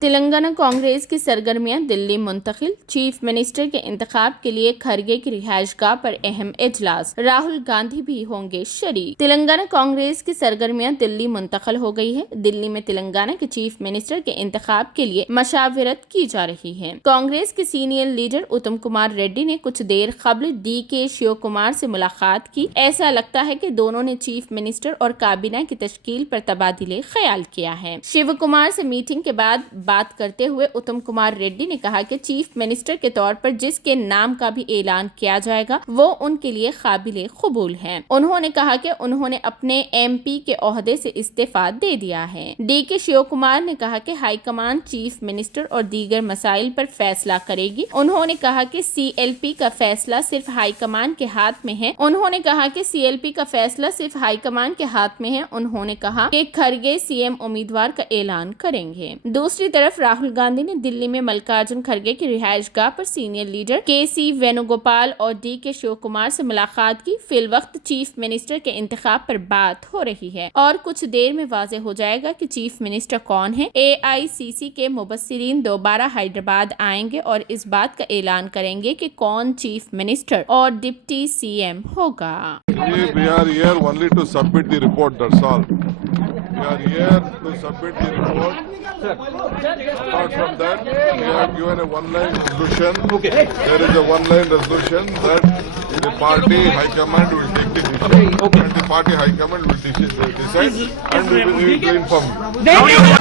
تلنگانہ کانگریس کی سرگرمیاں دلی منتقل، چیف منسٹر کے انتخاب کے لیے کھرگے کی رہائش گاہ پر اہم اجلاس، راہل گاندھی بھی ہوں گے شریک۔ تلنگانہ کانگریس کی سرگرمیاں دلی منتقل ہو گئی ہے۔ دلی میں تلنگانہ کے چیف منسٹر کے انتخاب کے لیے مشاورت کی جا رہی ہے۔ کانگریس کے سینئر لیڈر اتم کمار ریڈی نے کچھ دیر قبل ڈی کے شیو کمار سے ملاقات کی۔ ایسا لگتا ہے کہ دونوں نے چیف منسٹر اور کابینہ کی تشکیل پر تبادلہ خیال کیا ہے۔ شیو کمار سے میٹنگ کے بعد بات کرتے ہوئے اتم کمار ریڈی نے کہا کہ چیف منسٹر کے طور پر جس کے نام کا بھی اعلان کیا جائے گا وہ ان کے لیے قابل قبول ہے۔ انہوں نے کہا کہ انہوں نے اپنے ایم پی کے عہدے سے استعفیٰ دے دیا ہے۔ ڈی کے شیو کمار نے کہا کہ ہائی کمان چیف منسٹر اور دیگر مسائل پر فیصلہ کرے گی۔ انہوں نے کہا کہ سی ایل پی کا فیصلہ صرف ہائی کمان کے ہاتھ میں ہے۔ انہوں نے کہا کہ کھرگے سی ایم امیدوار کا اعلان کریں گے۔ دوسری طرف راہل گاندھی نے دلی میں ملکارجن کھرگے کی رہائش گاہ پر سینئر لیڈر کے سی وینوگوپال اور ڈی کے شیو کمار سے ملاقات کی۔ فی الوقت چیف منسٹر کے انتخاب پر بات ہو رہی ہے اور کچھ دیر میں واضح ہو جائے گا کہ چیف منسٹر کون ہے۔ اے آئی سی سی کے مبصرین دوبارہ حیدرآباد آئیں گے اور اس بات کا اعلان کریں گے کہ کون چیف منسٹر اور ڈپٹی سی ایم ہوگا۔ We are here only to submit the report, that's all. We are here to submit the report. Apart from that, we have given a one-line resolution. There is a one-line resolution that the party high command will take the decision. And the party high command will decide and we will inform you.